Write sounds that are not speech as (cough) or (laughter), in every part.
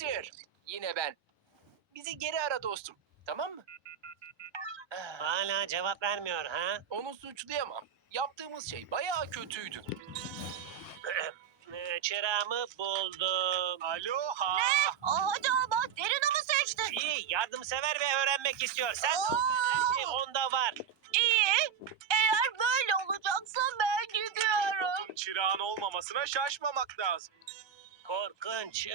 Kadir. Yine ben. Bizi geri ara dostum. Tamam mı? Hala cevap vermiyor ha? Onu suçlayamam. Yaptığımız şey bayağı kötüydü. (laughs) Çırağımı buldum. Alo ha? Ne? Oh, hadi ama derin mi seçtin? İyi yardımsever ve öğrenmek istiyor. Sen ne her şey onda var. İyi. Eğer böyle olacaksa ben gidiyorum. Çırağın olmamasına şaşmamak lazım. Korkunç.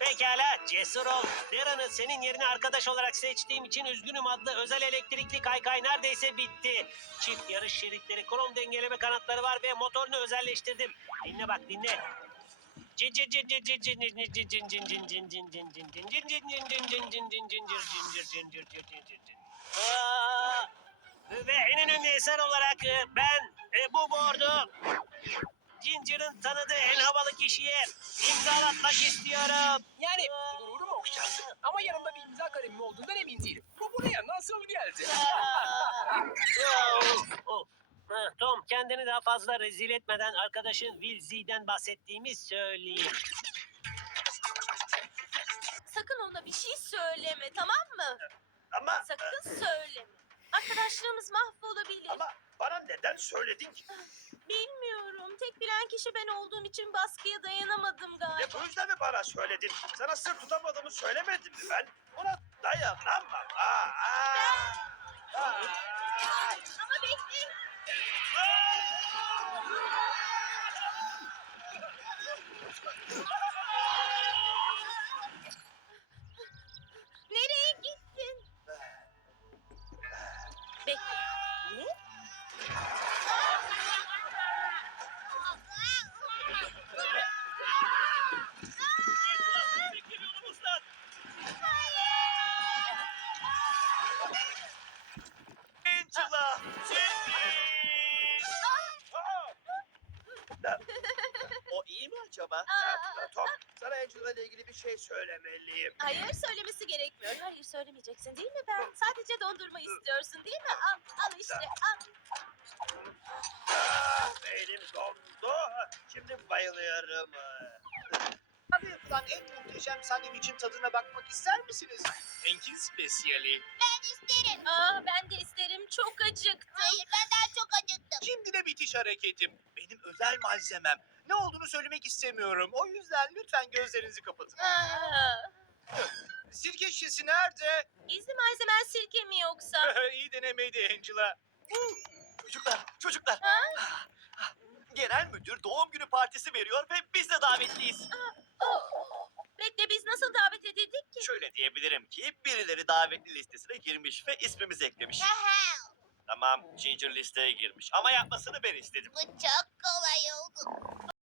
Pekala cesur ol. Deran'ın senin yerine arkadaş olarak seçtiğim için üzgünüm adlı özel elektrikli kaykay neredeyse bitti. Çift yarış şeritleri, krom dengeleme kanatları var ve motorunu özelleştirdim. Dinle bak dinle. (laughs) Aa, ve en önemli eser olarak ben e, bu bordu um. Ginger'ın tanıdığı en havalı kişiye imza atmak istiyorum. Yani gururumu okuyacaksın. Ama yanımda bir imza kalemim olduğundan emin değilim. Bu buraya nasıl geldi? Ha. Ha. Ha. Ha. Tom kendini daha fazla rezil etmeden arkadaşın Will Z'den bahsettiğimi söyleyeyim. Sakın ona bir şey söyleme tamam mı? Ama... Sakın söyleme. Iı, Arkadaşlığımız mahvolabilir. Ama bana neden söyledin ki? Bilmiyorum tek bilen kişi ben olduğum için baskıya dayanamadım galiba. E bu yüzden mi bana söyledin? Sana sır tutamadığımı söylemedim mi ben? Ona dayanamam. Aa aa. Ben... Aa. aa, aa. Aa. Ama bekle. Nereye gittin? Bekle. Ben... (laughs) o iyi mi acaba? Aa, Tom, aa. sana Angela ile ilgili bir şey söylemeliyim. Hayır, söylemesi gerekmiyor. (laughs) Hayır, söylemeyeceksin değil mi ben? Sadece dondurma (laughs) istiyorsun değil mi? Al, al işte, ya. al. Aa, beynim dondu. Şimdi bayılıyorum. (laughs) Hadi, lan en muhteşem sandviçin tadına bakmak ister misiniz? Enkin spesiyeli. Ben isterim. Aa, ben de isterim. Çok acıktım. Hayır, ben daha çok acıktım. Şimdi de bitiş hareketim özel malzemem. Ne olduğunu söylemek istemiyorum. O yüzden lütfen gözlerinizi kapatın. Aa. sirke şişesi nerede? Gizli malzemen sirke mi yoksa? (laughs) İyi denemeydi Angela. Hı. çocuklar, çocuklar. Ha? Genel müdür doğum günü partisi veriyor ve biz de davetliyiz. Oh. Bekle biz nasıl davet edildik ki? Şöyle diyebilirim ki birileri davetli listesine girmiş ve ismimizi eklemiş. (laughs) Tamam, Ginger listeye girmiş. Ama yapmasını ben istedim. Bu çok kolay oldu.